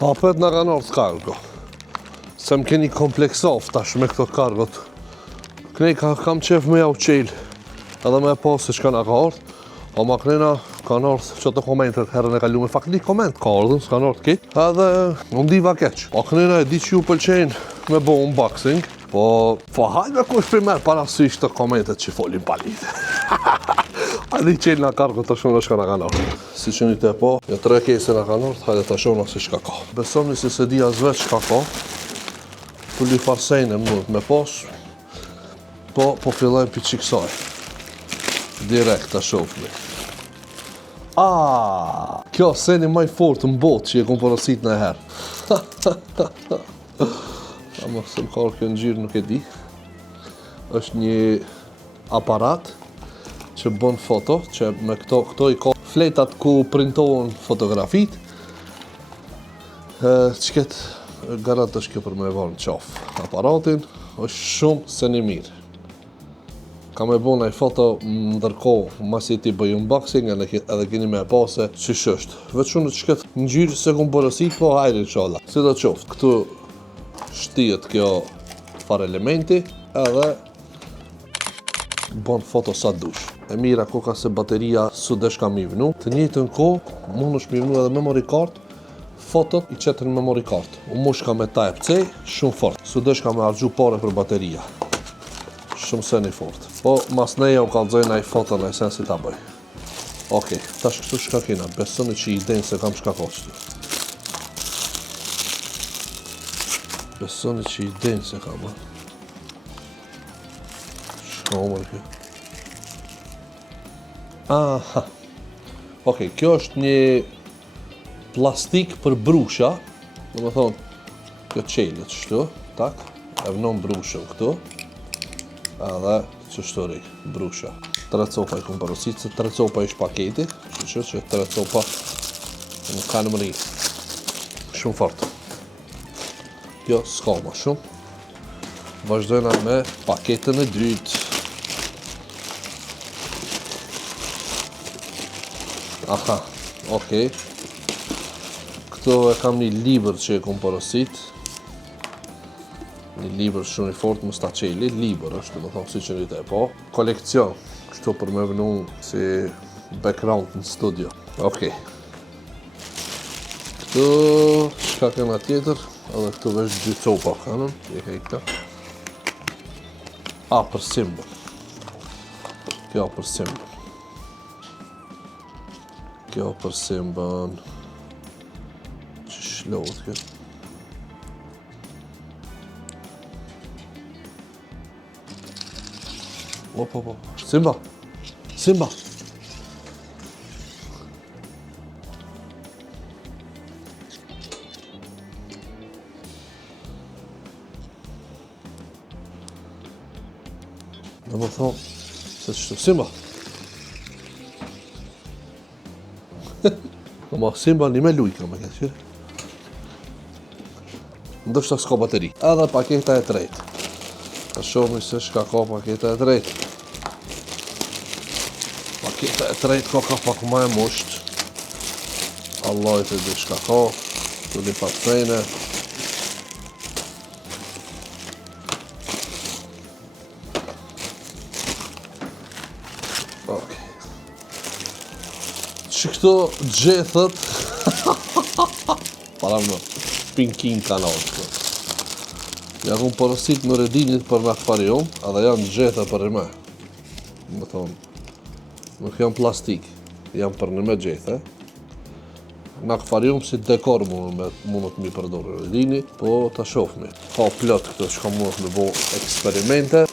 Hapet nga kanë ardhë kargo. Se më keni kompleksof tash me këto kargot. Kënej kam qef me jau qelë edhe me pas se çka nga ka ardhë. O ma kënena kanë ardhë që të komentet herën e kalume. Fakt një koment ka ardhën, s'kanë ardhë ki. Edhe më ndiva keq. O kënena e di që ju pëlqenë me bo unboxing. Po hajt me kush primer parasysh të komentet që folin palite. A di qelë nga kargo të shumë në shka nga kanë ardhë. Si që një të po, një 3 kese nga kanë ardhë, hajde të shumë se shka ka. Besoni si se di as veç shka ka. Tulli farsejnë mund me pas. Po filloj për qiksaj. Direkt të shofni. Kjo seni maj fort në botë që e kom porosit në herë. Ama se më karë kjo në gjirë nuk e di. Është një aparat që bën foto, që me këto i ka fletat ku printohen fotografit. Qëket garant është kjo për me varë në qafë. Aparatin është shumë se një mirë. Ka me bo nëj foto ndërkohë, masi ti bëj unboxing edhe keni me pase qysh është. Veç unë që këtë në gjyrë se kom porosit, po hajri inshallah. Si do qoftë, këtu shtijet kjo far elementi edhe bon foto sa dush. E mira koka se bateria su desh ka mi vnu. Të njëjtën kohë, mund është mi vnu edhe memory card, fotot i qetë në memory card. U mush ka me Type-C, shumë fort. Su desh ka me argju pare për bateria. Shumë se një fort. Po, mas neja u kalzoj na i foto në esen si ta bëj. Okej, tash kështu shka kena, besoni që i denë se kam shka kështu. Besoni që i denë se kam, Shka umër kjo. Aha. Okej, kjo është një plastik për brusha. Në më thonë, kjo qelet qështu, tak, e vënon brushën këtu. Edhe qështu ri, brusha. 3 copa i kom parosit, se 3 copa ish paketi, që 3 copa në kanë më ri. Shumë fort. Kjo s'ka ma shumë. Vazhdojna me paketën e dytë. Aha, okej. Këto e kam një libër që e kom porosit. Një libër shumë i fort, më sta qeli, libër është, më thonë si që një të e po. Kolekcion, kështu për me vënu si background në studio. Okej. Këtu, shka kena tjetër, edhe këtu vesh 2 copa kanën, i hejta. Për simbol. Kjo për simbol. Kjo për simbol. Që shlohet kjo. Po. Simba. Në më thonë, se qështu, Simba. Simba një me lujka me këtë qire. Ndështë s'ka bateri. Edhe paketa e tretë. Ta shohmi se shka ka paketa e tretë. Paketa e tretë ka pak ma e musht. Allah i të di shka ka. Të një patrejne. Që këto gjethët para më pinkin kanal këto. Ja kom porosit në redinit për në akvarium, edhe janë gjethë për në me. Më thonë, nuk janë plastik, janë për në me gjethë. Në akvarium si dekor mundët mi përdorë redini, po të shofmi. Ka plot këto që ka mundët me bo eksperimente,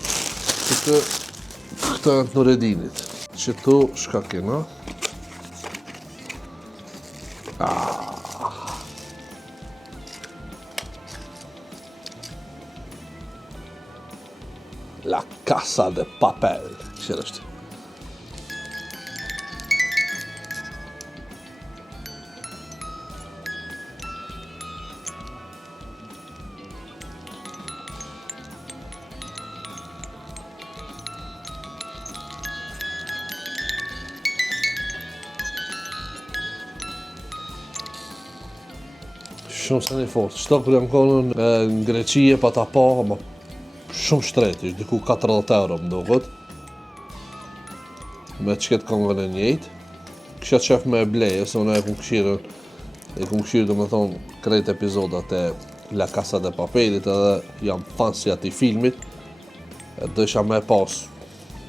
këto janë në redinit. Që tu shka kena. La Casa de Papel. Qërë është? Shumë se një fort. Shto kër jam konën në Greqie pa ta pa, ma shumë shtreti, diku 40 euro më duket. Me qëket kongën e njejtë. Kësha qef me e bleje, se unë e kum këshirë do me thonë krejt epizodat e La Casa de Papelit edhe jam fan si ati filmit. E dësha me pas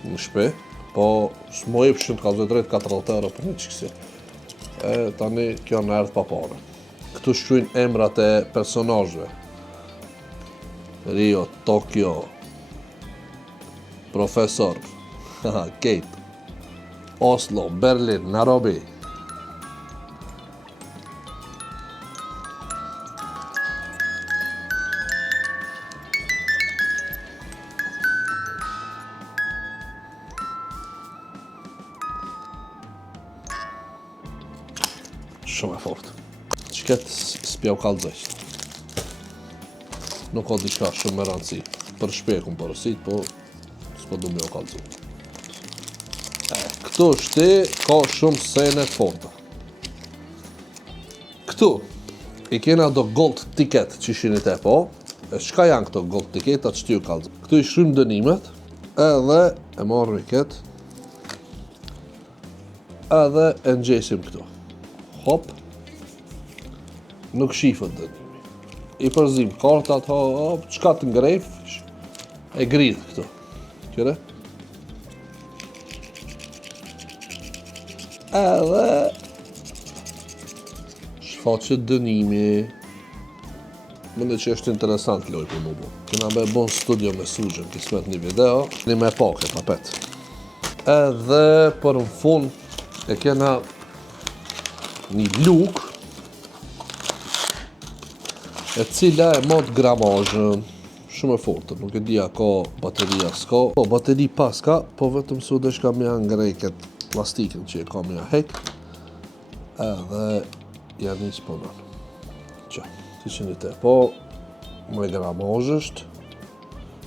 në shpe, po s'mo jep shumë të kalzoj drejt 40 euro për një qëksi. E tani kjo në erdh pa pare. Këtu shqujnë emrat e personazhve. Rio, Tokyo, Profesor, Kate, Oslo, Berlin, Nairobi. Shumë e fort. Qëket s'pjau kallëzesht. Nuk ka diçka shumë me rëndësi. Për shpjekun përësit, po s'po du me o kallëzu. Këtu shti ka shumë sene të forta. Këtu i kena do gold ticket që shinit e po. E shka janë këto gold ticketat që ti ju kallëzu. Këtu i shrymë dënimet, edhe e marrë këtë, edhe e ngjesim këtu. Hop, nuk shifët dënimi. I përzim kartat, hop, qka të ngrejf, e gridh këtu. Qëre? Edhe shfaqet dënimi. Mënde që është interesant loj për mu bu. Kena me bon studio me sugjen, kismet një video, një me pak e tapet. Edhe për në fund e kena një luk e cila e mod gramazhën shumë e fortë, nuk e dia ka bateria s'ka, po bateri pas ka, po vetëm su dhe shka mja ngrej këtë plastikin që e ka mja hek, edhe janë një s'ponon. Që, ti që një te, po me gramazhësht,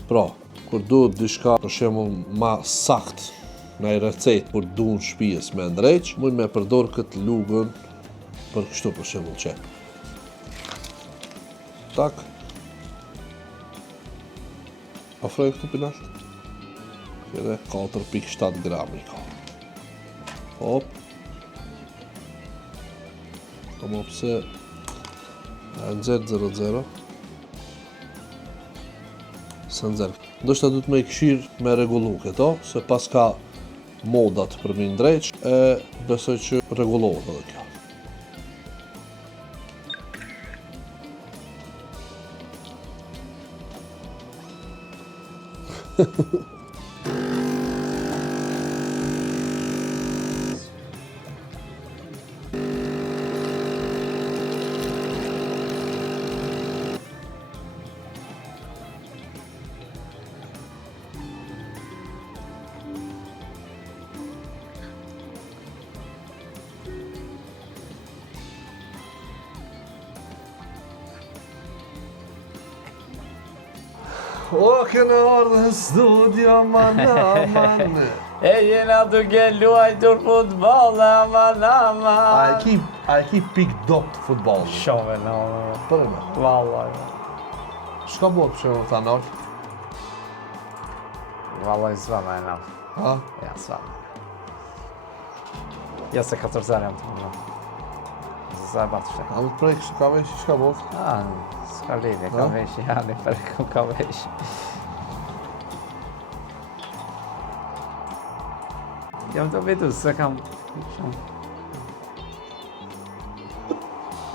pra, kur duhet dishka për shemull ma sakt në i recet për du në shpijes me ndreq, mund me përdor këtë lugën për kështu për shemull që. Tak. Afroj këtu pinasht. Kjede 4.7 grami ka. Hop. Të më pëse e nëzër 0-0. Se nëzër. Ndështë du të me i këshirë me regullu këto, se pas ka modat për mi ndreq, e besoj që regulohet edhe kjo. O, kënë ardhë në studio, aman. E jena duke luajtur futbol, aman. A e ki pik dopt futbol? Shove në Për e me. Vallaj. Shka bot që më tha nërë? Vallaj s'vama e nërë. Ha? Ja, s'vama. Ja se 4 zare jam të më. Se e batë shte. A më të prej kështë ka vesh, shka bot? S'ka lidhje, ka vesh, janë i përku ka vesh. Jam të vitu, se kam...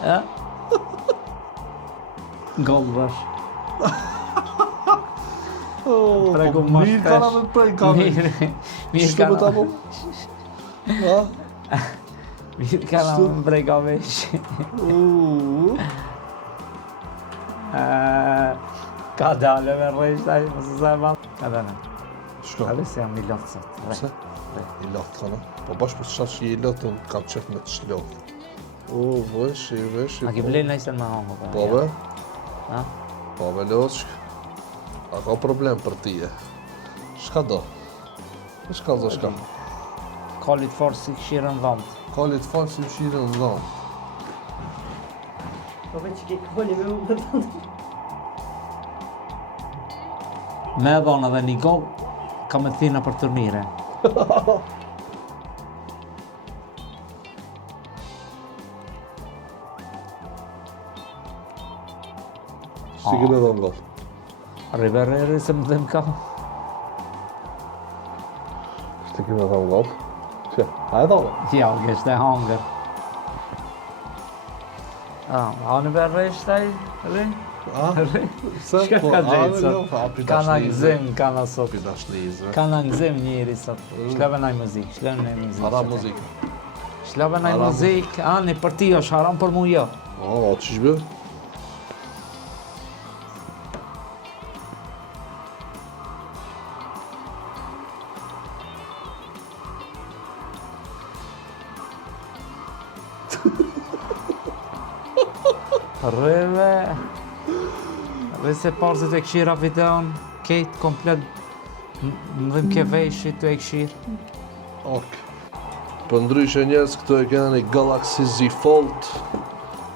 Ja? Gol bash. Pregu më Mirë ka në me të prej ka vesh. Mirë Shtu më ta mu? Ha? Mirë ka në me prej ka vesh. Ka dale me rejshtaj, mësë se e banë. Ka dale. Shka? Ali se jam i lotë sot. Pse? I lotë ka në? Po bash për qatë që i lotë, unë kam qef me të shlotë. Vesh. A ki blej nëjsen me hongë? Po be? Ha? Po be loçk. A ka problem për tije? Shka do? Shka do shka? Kallit forë si këshirën dhëmë. Kallit falë si mshirë në dhëmë. Po veç që ke koli me më të tonë. Me dhonë edhe një gol, ka me thina për turnire. Si kime dhënë gol? Rivereri se më dhëm ka. Si kime dhënë gol? Që, a e dhënë? Ja, u kështë e hangër. A në verre shtaj, rri? Rri? Se, Shka po, ka a, gjejtë no, sot? api Ka në dashnizë. gëzim, ka në sot. Api dashnizë. Ka në gëzim njëri sot. Shleve naj muzik, shleve naj muzik. Haram muzikë. Shleve naj Haram. muzik, ani për ti është haram për mu jo. O, që shbë? Rrive. Dhe se parzit e këshira videon, kejt komplet më dhim ke vejshit të e këshirë. Ok. Për ndryshe njerës, këto e kena një Galaxy Z Fold.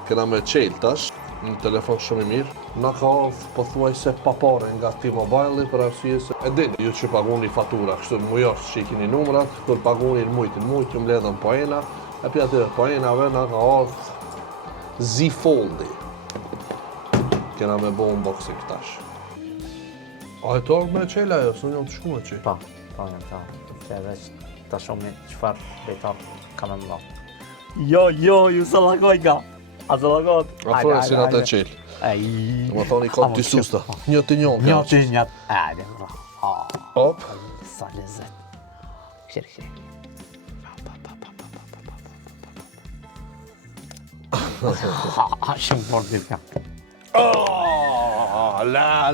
Kena me qelë tash, një telefon shumë i mirë. Na ka ardhë po thuaj se papare nga T-Mobile për arsye se e dini, ju që paguni fatura, kështu në mujosh që i kini numrat, kur paguni në mujtë, ju mbledhën poena, e për atyre poenave na ka ardhë Z Foldi. Kena me bo unboxing tash. A e torë me qelë ajo, së njëm të shku me qelë? Pa jam ta. Edhe ta shumë qëfar bejtar ka me më dha. Jo, ju se lagoj ga. A se lagoj. Afore si nga të qelë. Ej. Në më thoni ka t'i susta. Një të njën. Një të njët. Ajde, bro. Hop. Sa lezet. Këshirë. Shumë fort t'i ka. La,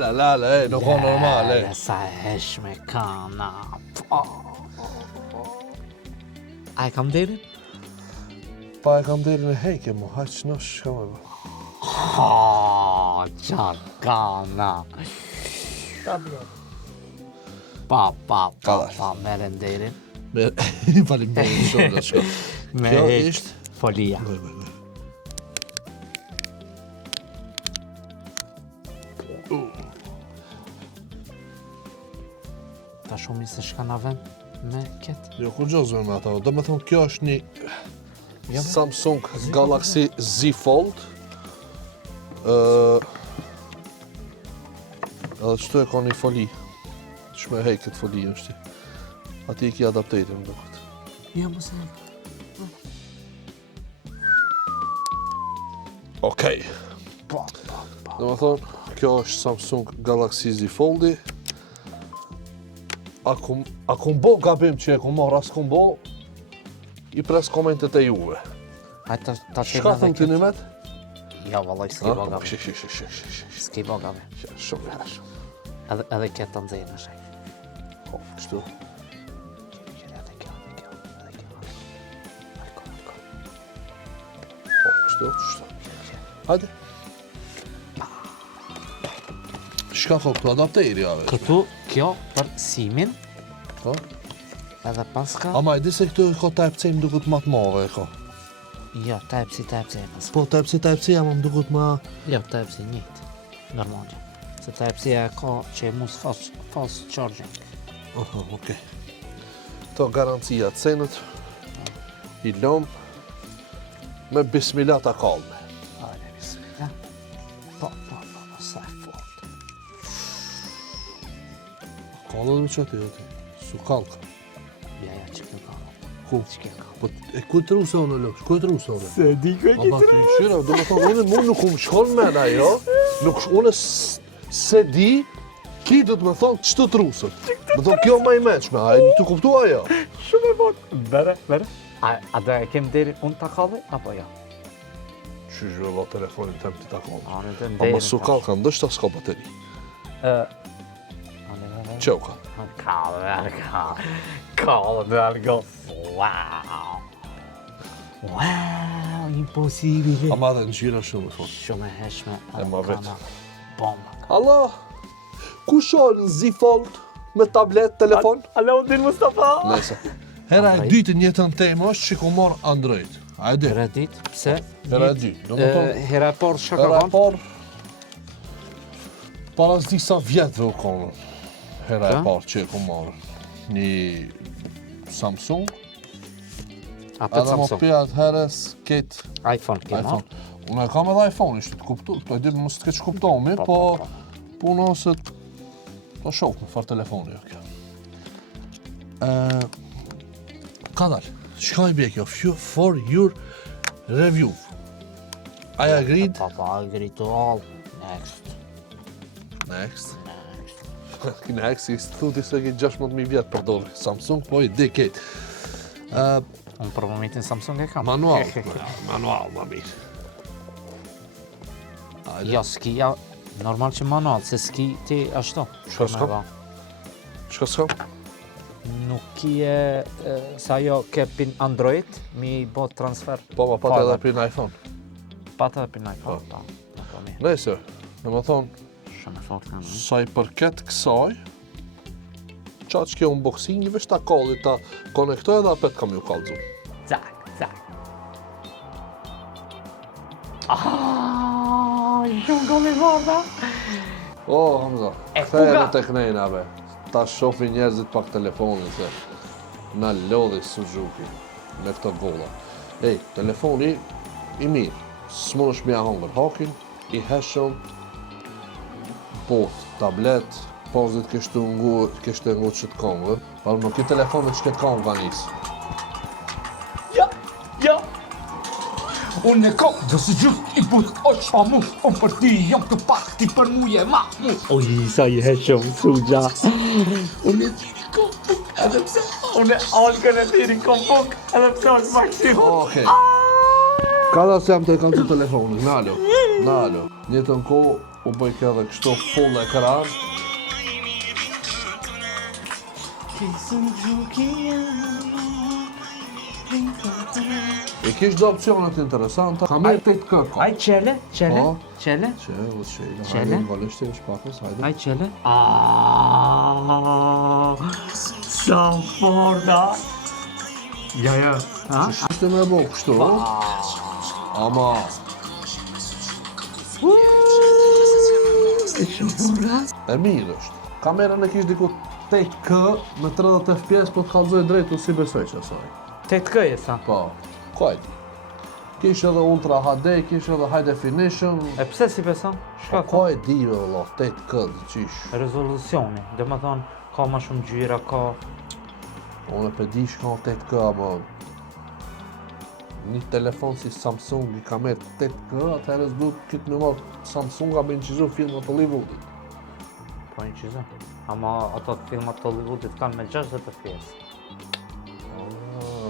nuk o normal, Sa hesh me kana. A e kam derin? Pa e kam derin e hejke mu, hajtë që nësh, shka me bë. Qa kana. Kalash. Pa, meren derin. Falim derin shumë dhe shka. Me Kjo hek ishtë? folia. Ta shumë i se shka na vend me ketë. Jo, kur gjozën me ata, do me thonë kjo është një Samsung Galaxy Z Fold. Edhe qëtu e ka një foli. Shme hej këtë foli është ti. Ati i ki adapterin do këtë. Ja, mos e hek. Okej. Do me thonë, kjo është Samsung Galaxy Z Foldi. A kum bo gabim që e kum marrë, as kum bo, i pres komentet e juve. Hajde ta Shka thëmë të një met? Ja, vallaj, s'ki bo gabe. Shish. S'ki bo gabe. Shumë vesh. Edhe këtë të nxejnë në shaj. Po, kështu. Edhe kjo. Po, kështu. Hajde. Shka thot këtu adapteri jave? Këtu, kjo për simin, Po? edhe paska... Ama e di se këtu ka Type-C më duket ma të madhe e ka. Jo, Type-C e paska. Po, Type-C ama më duket ma... Jo, Type-C njëjtë, normal. Se Type-C e ka që e mus fast charging. Aha, okej. To garancia të cenët, i lom, me bismillah ta kalme. Ajde, bismillah. Po, sa e fort. Kalme dhe që ti, su kalka. Ja, që kjo ka. Ku? Që kjo ka. Po, e ku të rusë onë, lëksh, ku të rusë onë? Se di kjo Ama të shira, do me thonë, unë nuk më shkon me na, jo? Unë se di, ki do të me thonë që të rusët. Me thonë, kjo ma i menqme, a e të kuptua, jo? Shumë e fort. Bere. A do e kem deri unë ta kalli, apo jo? Qysh vëlla telefonin tem ti ta kalme. A në të Ama su kalka, ndështë ta s'ka bateri. Qeuka. Kalme, algo. Wow, impossibile. Ama dhe në gjira shumë, fort. Shumë e heshme. E ma vetë. Bomba. Allah, ku sholë në Z Fold me tablet, telefon? Alaudin Mustafa. Nese. Hera e dytë njëtën temë është që ku marë Android. A e di? Hera dit, pse? Hera e di. Do më thonë, Hera e parë çka ka hera e qenë? parë, para disa vjetëve u konë. Hera e Qa? parë që e ku marrë. Një Samsung, A për edhe më Samsung? pjat herës ketë iPhone ke marrë? iPhone. Unë e kam edhe iPhone, ishte të kuptu, po e di mos të keq kuptomi, po puno se po shoh në far telefoni jo kjo. Ka dal, çka i bie kjo? For your review. I agreed. Papa, agreed to all. Next. Next. Next, i thuti se ki 16.000 vjetë përdori Samsung, po i di ketë. Unë për momentin Samsung e kam. Manual, manual, ma mirë. Jo, s'ki, ja, normal që manual, se s'ki ti ashtu. Çka s'ka? Çka s'ka? Nuk ki e, sa jo ke pin Android, mi bo transfer. Po, ma pat edhe pin iPhone. Pat edhe pin iPhone, ta. Nuk po mirë. Nëse, në më thonë, Shumë fort kam. sa i përket kësaj, qa që kjo unboxingi, veç ta kalli ta konektoj edhe apet kam ju kallëzu. Zak. Shumë kom i varda. O, Hamza, E, kthejme kuga? të knejnave. Ta shofi njerëzit pak telefonin se na lodhi Suzuki me këto golla. Ej, telefoni i mirë, s'mon është mja hongër hakin, i heshëm, both, tablet, pozit kishte ngu që të kongë, parë më këtë telefonet që këtë kongë ka njësë. Ja. Unë e kom, do si gjithë i but, o qa mu, unë për ti jam të pak, ti për mu je ma mu. O sa i heqëm, sugja. Unë e tiri kom buk, edhe pse, unë e alkën e tiri kom buk, edhe pse është maksim. Okej. Kada se jam të e kam të telefoni, nalo. Njëtën ko, u bëjke edhe kështu full ekran. E kish do opcionet interesanta. Kamer 8K ka. Aj qele, Po. qele, Qele. Qele? Valisht e shpakës, hajde. aj qele. Sa forda. Ja, ha? Ishte me bo kështu. Ama, e mirë është. Kamerën e kish diku 8K me 30 FPS, po të kallëzoj drejtu si besoj që asaj. 8K e sa. Po, kajti. Kish edhe Ultra HD, kish edhe High Definition. E pse si beson? Shka Ka e di me valla, 8K dhe qish. Rezolucioni, dhe më thonë, ka ma shumë gjyra, ka... Unë e di shka 8K, ama një telefon si Samsung i ka me 8K, atëherës du këtë me marrë Samsung a me nëqizu filmat Hollywoodit. Po një qizë. Ama ato filmat të Hollywoodit kanë me 60 FPS.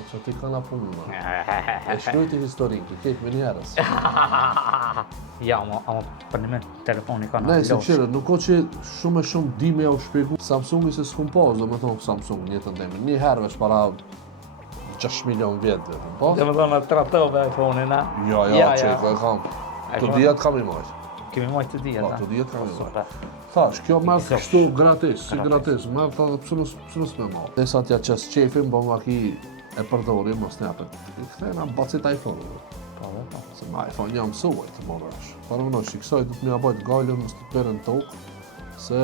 Që ti ka na punë, e shkrujti historik, të kejt me njerës. Ja, ama për një me telefoni ka në Ne, se qire, nuk o që shumë e shumë di me ja u shpjegu Samsungi se s'kum pas, do me thonë Samsung njëtën teme. Një herë veç para 6 milion vjetë, vetëm, po? Dhe më thonë në tratove iPhone-in, a? Ja, që e kam. Të dijat kam i majtë. Kemi majtë të dijet, Po, a? të dijet kam i majtë. Super. Thash, kjo merë Isosh. kështu gratis, si Gratis. gratis. Merë ta dhe pësë nësë me marë. Desa t'ja qes qefim, bo ma ki e përdori, mos n'japet. I këthejna bacit iPhone-ove. Po, dhe po. Se ma iPhone jam mësuaj të morrash. Parë më nështë, i kësaj du të mja bajt gajlën, mos të përën tokë, se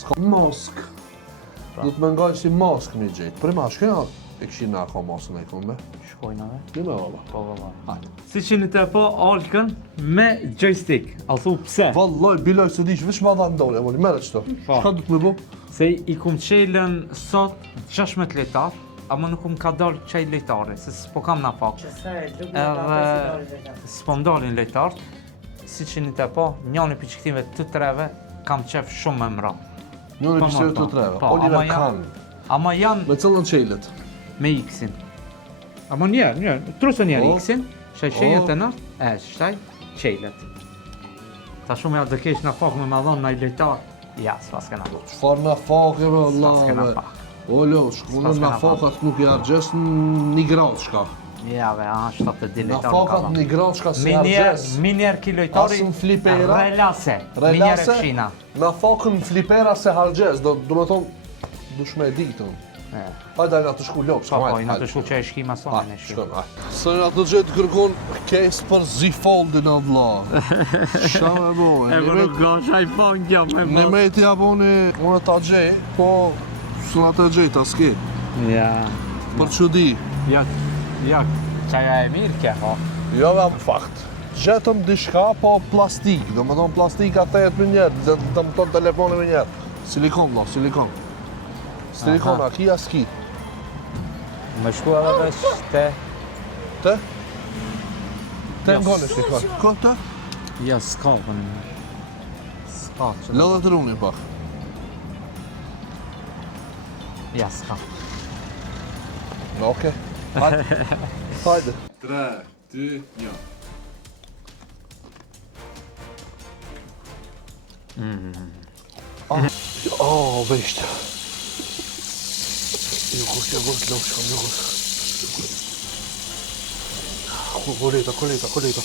s'ka mask. Du të me ngajt si mask mi gjejtë. Prima, shkëja e këshin na ka maskën e kombe. Shkojnë ave? Dime valla. Po, vëllaj. Hajde. Si që një të po alkën me joystick. A thu pse? Valloj, biloj se dish, vish ma dha ndonja, moli, mere qëto. Po. Shka du të me bu? Se i kum qelen sot 16 lejtar, ama nuk kum ka dalë qaj lejtari, se s'po kam na pak. Qësa e lukë në ta Edhe s'po ndalin lejtarët, si që një të po, njani për qiktive të treve, kam qef shumë me mra. Njëri Po, pishtere po, të treve. po, Oliver ama Kahn. Ama janë Me cëllën qelet. me X-in. Ama njerë, trusë njerë O. X-in, shajqenje O. të nërë, shtaj, qelet. Ta shumë ja dhe kesh në fak me madhon në i lejtar, ja, s'pas kena. Qfar na fake me S'pas kena Allah. pak. Olo, shkullën na kena fakat nuk i argjes një grad shka. Ja, ve, a, 70 Na lejtar fakat një grad shka si argjes. Minjer ki lojtari, Asën flipera. relase, minjer e Relase, fshina. na fakën flipera se hargjes, do me thonë, dush me ditën. Hajde, na të shku lopë. Po, i në të shku që e shki masonin e shki. Shkon, hajde. Së në atë gjithë kërkon case për Z-Foldin a vla. Qa me bo, nuk gash iPhone kjo me në me t'i aboni, unë ta gjej, po së në të gjej, ta s'ke. Ja. Për që di. Ja. Qaja e mirë kja, po. Jo me fakt. Gjetëm dishka, po plastik. Do më thonë plastik a thejet për njerë, do më thonë telefoni për njerë. Silikon, no, silikon. Silikon, a ki a s'ki. Më shku edhe vesh te... Te? Te ngone shikon. Ko te? Ja, s'ka për një. S'ka që... Lodhe të runi pak. Ja, s'ka. Oke. Hajde. Hajde. 3, 2, 1. Veçte. Jogurt, loshkam, jogurt. Koleta.